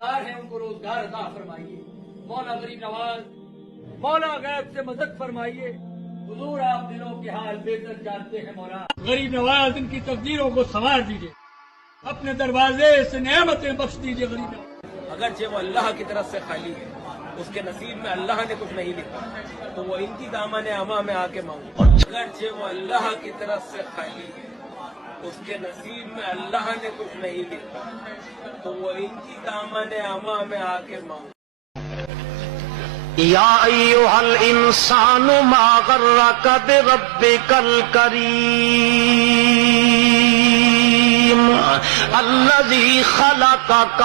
روزگار ہیں ان کو روزگار عطا فرمائیے. مولا غریب نواز مولا غیب سے مدد فرمائیے. حضور آپ دلوں کے حال بہتر جانتے ہیں. مولا غریب نواز ان کی تقدیروں کو سنوار دیجیے. اپنے دروازے سے نعمتیں بخش دیجیے. غریب نواز اگرچہ وہ اللہ کی طرف سے خالی ہے، اس کے نصیب میں اللہ نے کچھ نہیں لکھا، تو وہ ان کی دامن اما میں آ کے مانگو. اگرچہ وہ اللہ کی طرف سے خالی ہے، اس کے نصیب میں اللہ نے کچھ نہیں لکھا، تو وہ ان کی دامن اما میں آ کے مانگو. یا ایھا الانسان ما غرک بربک الکریم الذی خلقک.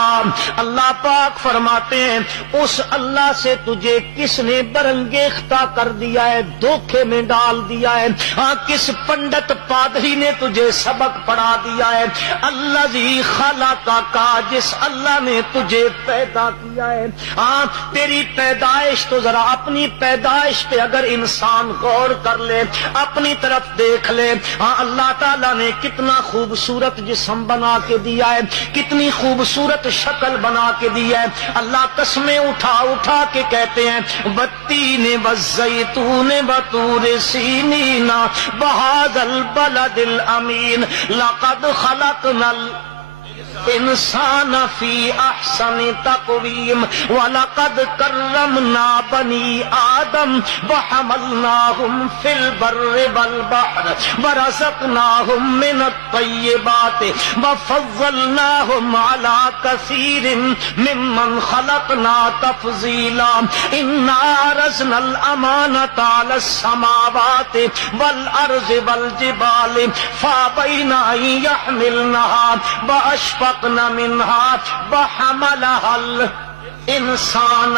اللہ پاک فرماتے ہیں اس اللہ سے تجھے کس نے برانگیختہ کر دیا ہے، دھوکے میں ڈال دیا ہے. ہاں، کس پنڈت پادری نے تجھے سبق پڑھا دیا ہے. الذی خلقک، جس اللہ نے تجھے پیدا کیا ہے. ہاں، تیری پیدائش تو ذرا اپنی پیدائش پہ اگر انسان غور کر لے، اپنی طرف دیکھ لے. ہاں، اللہ تعالیٰ نے کتنا خوبصورت جسم بنا کے دیا ہے، کتنی خوبصورت شکل بنا کے دی ہے. اللہ قسمیں اٹھا اٹھا کے کہتے ہیں والتین والزیتون وطور سینین وہذا البلد الامین لقد خلقنا انسان فی احسن تقویم ولقد کرمنا بنی آدم وحملناہم فی البر والبحر ورزقناہم من الطیبات وفضلناہم علی کثیر ممن خلقنا تفضیلا. انا عرضنا الامانۃ علی السماوات والارض والجبال فابین ان یحملنها واشفقن منها وحملها انسان.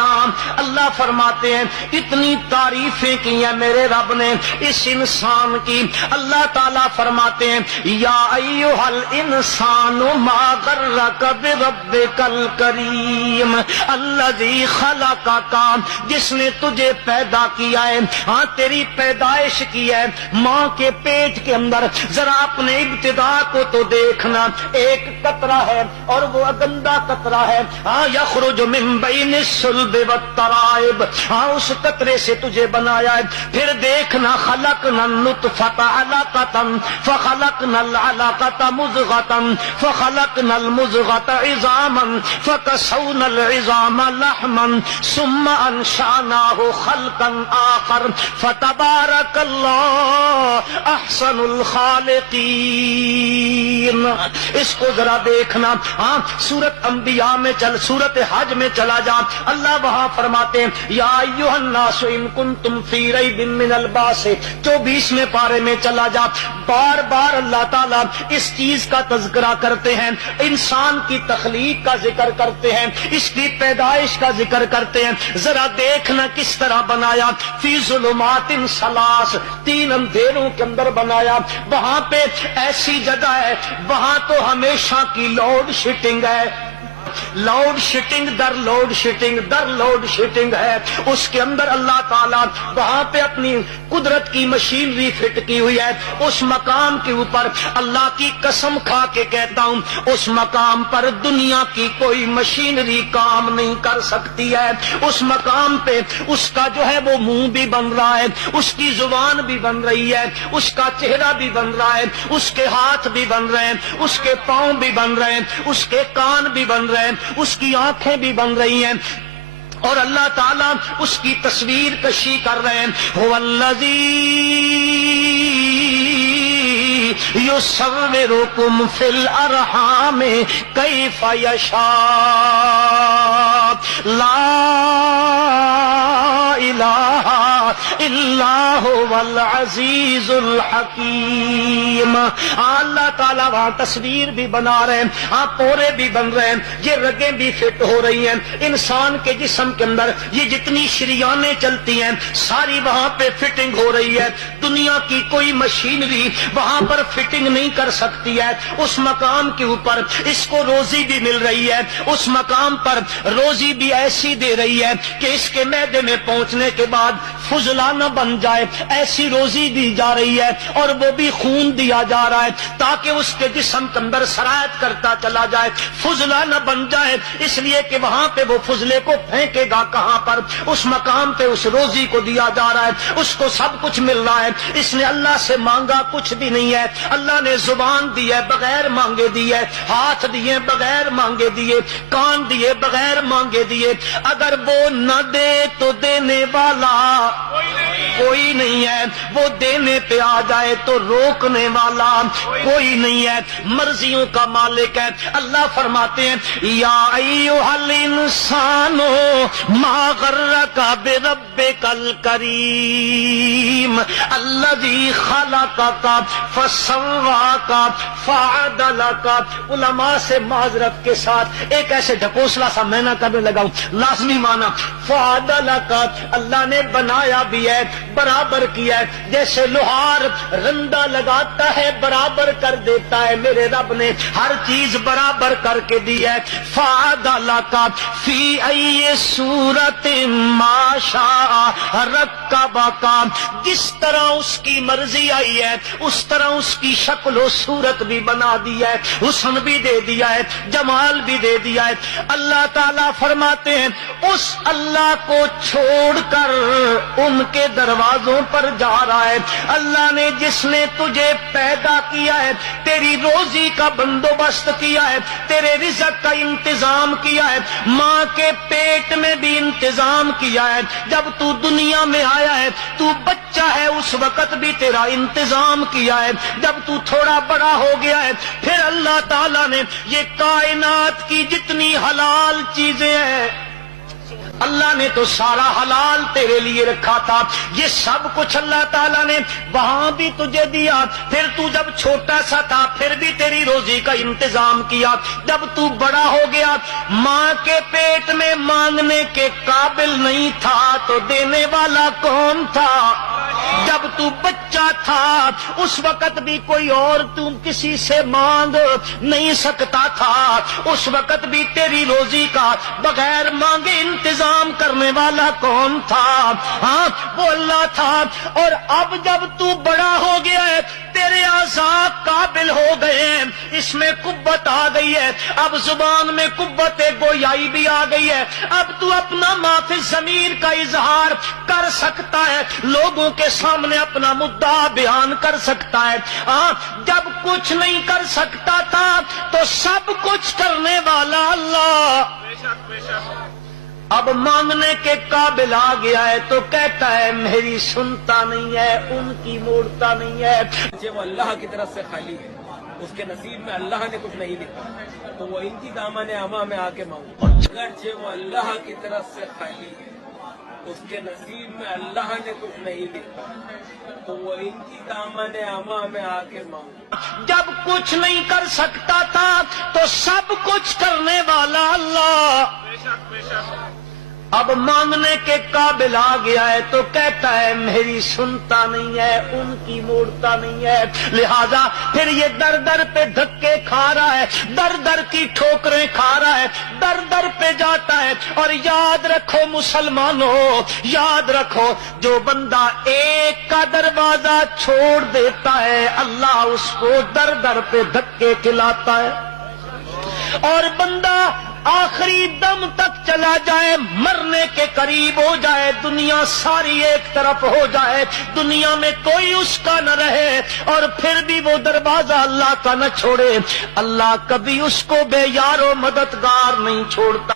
اللہ فرماتے ہیں اتنی تعریفیں کی ہیں میرے رب نے اس انسان کی. اللہ تعالیٰ فرماتے ہیں یا ایھا الانسان ما غرک بربک الکریم الذی خلقک، جس نے تجھے پیدا کیا ہے. ہاں، تیری پیدائش کی ہے ماں کے پیٹ کے اندر. ذرا اپنے ابتدا کو تو دیکھنا، ایک قطرہ ہے اور وہ گندا قطرہ ہے. ہاں، یخرج من بین الصلب والترائب. ہاں، اس قطرے سے تجھے بنایا ہے. پھر دیکھنا خلقنا النطفۃ علقۃ فخلقنا العلقۃ مضغۃ فخلقنا المضغۃ عظاما فکسونا العظام لحما ثم انشأناہ خلقا آخر فتبارک اللہ احسن الخالقین. اس کو ذرا دیکھنا. ہاں، سورت انبیاء میں چل، سورت حج میں چلا جا. اللہ وہاں فرماتے ہیں یا ایھا الناس ان کنتم فی ریب من البعث. 24ویں پارے میں چلا جا. بار بار اللہ تعالیٰ اس چیز کا تذکرہ کرتے ہیں، انسان کی تخلیق کا ذکر کرتے ہیں، اس کی پیدائش کا ذکر کرتے ہیں. ذرا دیکھنا کس طرح بنایا. فی ظلمات ثلاث، 3 اندھیروں کے اندر بنایا. وہاں پہ ایسی جگہ ہے وہاں تو ہمیشہ کی لوڈ شیڈنگ ہے. لاؤڈ شیٹنگ در لوڈ شیٹنگ در لوڈ شیٹنگ ہے. اس کے اندر اللہ تعالیٰ وہاں پہ اپنی قدرت کی مشینری فٹ کی ہوئی ہے. اس مقام کے اوپر اللہ کی قسم کھا کے کہتا ہوں اس مقام پر دنیا کی کوئی مشینری کام نہیں کر سکتی ہے. اس مقام پہ اس کا جو ہے وہ منہ بھی بن رہا ہے، اس کی زبان بھی بن رہی ہے، اس کا چہرہ بھی بن رہا ہے، اس کے ہاتھ بھی بن رہے ہیں، اس کے پاؤں بھی بن رہے ہیں، اس کے کان بھی بن رہے ہیں، اس کی آنکھیں بھی بن رہی ہیں، اور اللہ تعالیٰ اس کی تصویر کشی کر رہے ہیں. هو الذی یصورکم فی الارحام کیف یشاء لا الہ الا هو العزیز الحکیم. اللہ تعالیٰ وہاں تصویر بھی بنا رہے ہیں، پورے بھی بن رہے ہیں، یہ رگیں بھی فٹ ہو رہی ہیں. انسان کے جسم کے اندر یہ جتنی شریانیں چلتی ہیں ساری وہاں پہ فٹنگ ہو رہی ہے. دنیا کی کوئی مشینری وہاں پر فٹنگ نہیں کر سکتی ہے. اس مقام کے اوپر اس کو روزی بھی مل رہی ہے، اس مقام پر روزی بھی ایسی دے رہی ہے کہ اس کے معدے میں پہنچنے کے بعد فضول فضلہ نہ بن جائے، ایسی روزی دی جا رہی ہے اور وہ بھی خون دیا جا رہا ہے تاکہ اس کے جسم کے اندر سرایت کرتا چلا جائے، فضلہ نہ بن جائے، اس لیے کہ وہاں پہ وہ فضلے کو پھینکے گا کہاں پر؟ اس مقام پہ اس روزی کو دیا جا رہا ہے، اس کو سب کچھ مل رہا ہے، اس نے اللہ سے مانگا کچھ بھی نہیں ہے، اللہ نے زبان دی ہے بغیر مانگے دی ہے، ہاتھ دیے بغیر مانگے دیے، کان دیے بغیر مانگے دیے، اگر وہ نہ دے تو دینے والا کوئی نہیں ہے، وہ دینے پہ آ جائے تو روکنے والا کوئی نہیں ہے، مرضیوں کا مالک ہے۔ اللہ فرماتے ہیں یا ایھا الانسان ما غرک بربک الکریم الذی خلقک فسواک فعدلک۔ علماء سے معذرت کے ساتھ ایک ایسے ڈھکوسلا سا میں نہ کرنے لگا ہوں، لازمی معنی فعدلک، اللہ نے بنایا بھی ہے، برابر کیا ہے، جیسے لوہار رندہ لگاتا ہے برابر کر دیتا ہے، میرے رب نے ہر چیز برابر کر کے دی ہے۔ فعدلک فی ای صورت ما شاء رکبک، جس طرح اس کی مرضی آئی ہے اس طرح اس کی شکل و صورت بھی بنا دی ہے، حسن بھی دے دیا ہے، جمال بھی دے دیا ہے۔ اللہ تعالیٰ فرماتے ہیں اس اللہ کو چھوڑ کر ان کے دروازوں پر جا رہا ہے۔ اللہ نے جس نے تجھے پیدا کیا ہے، تیری روزی کا بندوبست کیا ہے، تیرے رزق کا انتظام کیا ہے، ماں کے پیٹ میں بھی انتظام کیا ہے، جب تو دنیا میں آیا ہے تو بچہ ہے اس وقت بھی تیرا انتظام کیا ہے، جب تو تھوڑا بڑا ہو گیا ہے پھر اللہ تعالیٰ نے یہ کائنات کی جتنی حلال چیزیں ہیں اللہ نے تو سارا حلال تیرے لیے رکھا تھا، یہ سب کچھ اللہ تعالیٰ نے وہاں بھی تجھے دیا، پھر تو جب چھوٹا سا تھا پھر بھی تیری روزی کا انتظام کیا، جب تو بڑا ہو گیا ماں کے پیٹ میں مانگنے کے قابل نہیں تھا تو دینے والا کون تھا؟ جب تو بچہ تھا اس وقت بھی کوئی اور تم کسی سے مانگ نہیں سکتا تھا، اس وقت بھی تیری روزی کا بغیر مانگے انتظام کرنے والا کون تھا؟ ہاں وہ اللہ تھا۔ اور اب جب تو بڑا ہو گیا ہے تیرے اعضاء قابل ہو گئے ہیں، اس میں قوت آ گئی ہے، اب زبان میں قوت گویائی بھی آ گئی ہے، اب تو اپنا ما فی الضمیر کا اظہار کر سکتا ہے، لوگوں کے سامنے اپنا مدعا بیان کر سکتا ہے۔ ہاں جب کچھ نہیں کر سکتا تھا تو سب کچھ کرنے والا اللہ اب مانگنے کے قابل آ گیا ہے تو کہتا ہے میری سنتا نہیں ہے، ان کی موڑتا نہیں ہے۔ وہ اللہ کی طرف سے خالی ہے، اس کے نصیب میں اللہ نے کچھ نہیں لکھا تو وہ ان کی دامن اما میں آ کے مانگو، اگرچہ وہ اللہ کی طرف سے خالی ہے، اس کے نصیب میں اللہ نے کچھ نہیں لکھا تو وہ ان کی دامن اما میں آ کے مانگو۔ جب کچھ نہیں کر سکتا تھا تو سب کچھ کرنے والا اللہ اب مانگنے کے قابل آ گیا ہے تو کہتا ہے میری سنتا نہیں ہے، ان کی موڑتا نہیں ہے، لہذا پھر یہ در در پہ دھکے کھا رہا ہے، در در کی ٹھوکریں کھا رہا ہے، در در پہ جاتا ہے۔ اور یاد رکھو مسلمانوں، یاد رکھو جو بندہ ایک کا دروازہ چھوڑ دیتا ہے اللہ اس کو در در پہ دھکے کھلاتا ہے، اور بندہ آخری دم تک چلا جائے، مرنے کے قریب ہو جائے، دنیا ساری ایک طرف ہو جائے، دنیا میں کوئی اس کا نہ رہے، اور پھر بھی وہ دروازہ اللہ کا نہ چھوڑے، اللہ کبھی اس کو بے یار و مددگار نہیں چھوڑتا۔